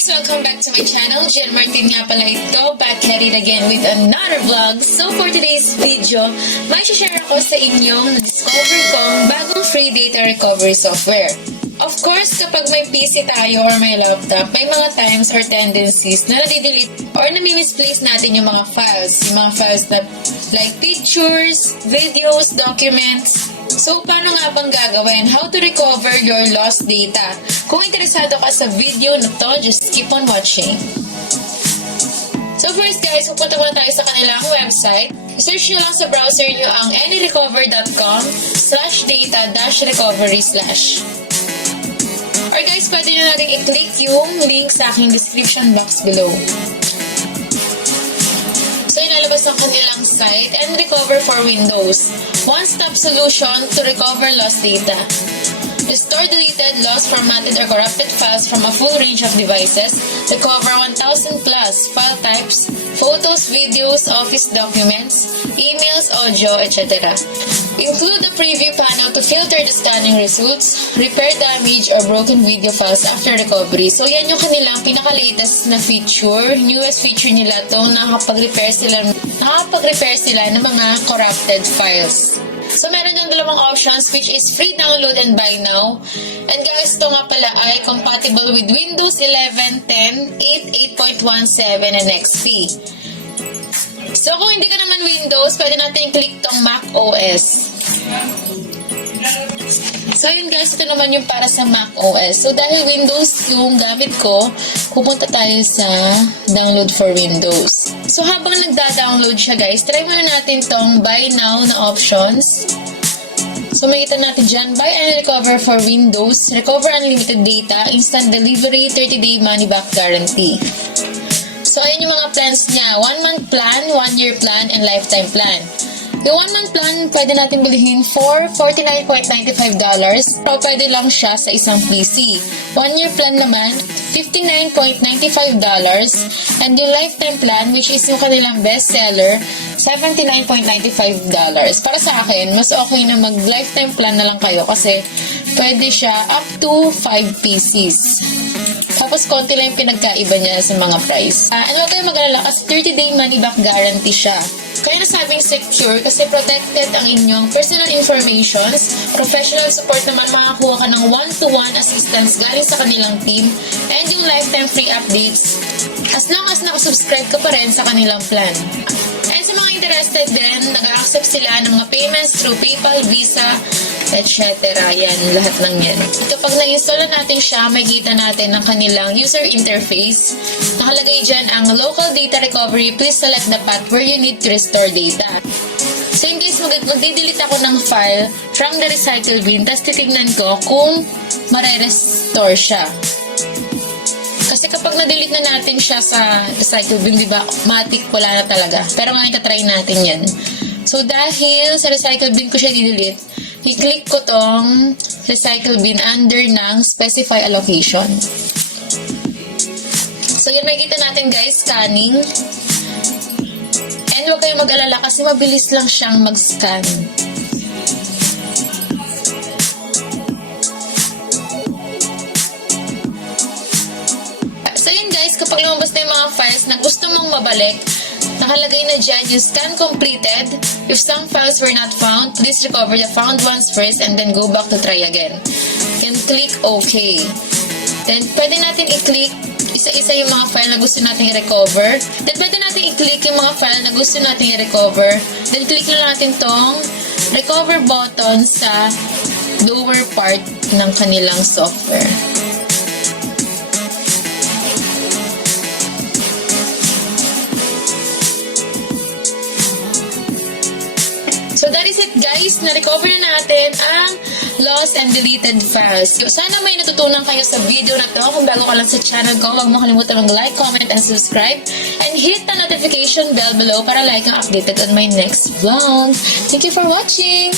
guys! Welcome back to my channel. Jen Martin nga pala ito. Back at it again with another vlog. So for today's video, may share ako sa inyong na-discover kong bagong free data recovery software. Of course, kapag may PC tayo or may laptop, may mga times or tendencies na nadidelete or nami-misplace natin yung mga files. Yung mga files na like pictures, videos, documents. So, paano nga bang gagawin? How to recover your lost data? Kung interesado ka sa video na to, just keep on watching. So first guys, pupunta muna tayo sa kanilang website. Search nyo lang sa browser nyo ang anyrecover.com/data-recovery/. Or guys, pwede nyo natin i-click yung link sa aking description box below. So, ilalabas ang kanilang site, and Recover for Windows. One-stop solution to recover lost data. Restore deleted, lost, formatted, or corrupted files from a full range of devices. Recover 1,000 plus file types, photos, videos, office documents, emails, audio, etc. Include the preview panel to filter the scanning results, repair damaged or broken video files after recovery. So, yan yung kanilang pinaka-latest na feature. Newest feature nila to, nakakapag-repair sila ng mga corrupted files. So, meron yung dalawang options which is free download and buy now. And guys, ito nga pala ay compatible with Windows 11, 10, 8, 8.17, and XP. So, kung hindi ka naman Windows, pwede natin i-click tong Mac OS. So, yun guys, ito naman yung para sa Mac OS. So, dahil Windows yung gamit ko, pupunta tayo sa Download for Windows. So, habang nagda-download siya guys, try muna natin tong Buy Now na options. So, makita natin dyan, Buy and Recover for Windows, Recover Unlimited Data, Instant Delivery, 30-day money-back guarantee. So, ayan yung mga plans niya. 1-month plan, 1-year plan, and lifetime plan. Yung 1-month plan, pwede natin bilhin for $49.95. O pwede lang siya sa isang PC. 1-year plan naman, $59.95. And yung lifetime plan, which is yung kanilang bestseller, $79.95. Para sa akin, mas okay na mag-lifetime plan na lang kayo kasi pwede siya up to 5 PCs. Tapos, konti lang yung pinagkaiba niya sa mga price. And huwag kayong mag-alala kasi 30-day money-back guarantee siya. Kaya nasabing secure kasi protected ang inyong personal informations. Professional support naman, makakuha ka ng one-to-one assistance galing sa kanilang team. And yung lifetime free updates as long as nakasubscribe ka pa rin sa kanilang plan. And sa mga interested din, nag-accept sila ng mga payments through PayPal, Visa, etc. Yan, lahat ng yan. Kapag na-install na natin siya, makikita natin ang kanilang user interface. Nakalagay dyan ang local data recovery. Please select the path where you need to restore data. So in case magde-delete ako ng file from the recycle bin, tapos titignan ko kung mare-restore siya. Kasi kapag na-delete na natin siya sa recycle bin, di ba, matik wala na talaga. Pero ngayon, tatry natin yan. So dahil sa recycle bin ko siya di-delete, i-click ko tong recycle bin under ng specify allocation. So, yan makikita natin guys, scanning. And huwag kayong mag-alala kasi mabilis lang siyang mag-scan. So, yun guys, kapag lumabas na yung mga files na gusto mong mabalik, nakalagay na dyan yung scan completed. If some files were not found, please recover the found ones first and then go back to try again. Then click OK. Then pwede natin i-click isa-isa yung mga file na gusto natin i-recover. Then pwede natin i-click yung mga file na gusto natin i-recover. Then click lang natin tong recover button sa lower part ng kanilang software. So that is it guys, na-recover na natin ang lost and deleted files. Sana may natutunan kayo sa video na to. Kung bago ka lang sa channel ko, huwag mo kalimutan mag-like, comment, and subscribe. And hit the notification bell below para like ang updated on my next vlog. Thank you for watching!